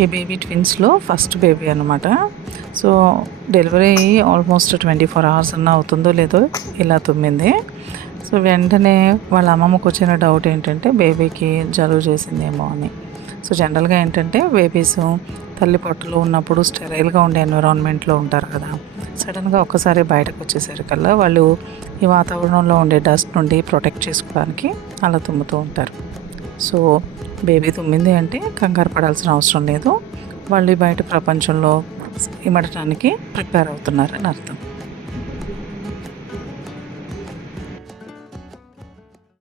ఈ baby ట్విన్స్లో first baby అనమాట. So delivery almost 24 hours అన్న అవుతుందో లేదో ఇలా తుమ్మింది. సో వెంటనే వాళ్ళ అమ్మమ్మకు వచ్చిన డౌట్ ఏంటంటే బేబీకి జలుబు చేసిందేమో అని. సో జనరల్గా ఏంటంటే బేబీస్ తల్లి పొట్టలో ఉన్నప్పుడు స్టెరైల్గా ఉండే ఎన్విరాన్మెంట్లో ఉంటారు కదా. సడన్గా ఒక్కసారి బయటకు వచ్చేసరికల్లా వాళ్ళు ఈ వాతావరణంలో ఉండే డస్ట్ నుండి ప్రొటెక్ట్ చేసుకోవడానికి అలా తుమ్ముతూ ఉంటారు. సో బేబీ తుమ్మింది అంటే కంగారు పడాల్సిన అవసరం లేదు. వాళ్ళు ఈ బయట ప్రపంచంలో ఇమడటానికి ప్రిపేర్ అవుతున్నారని అర్థం.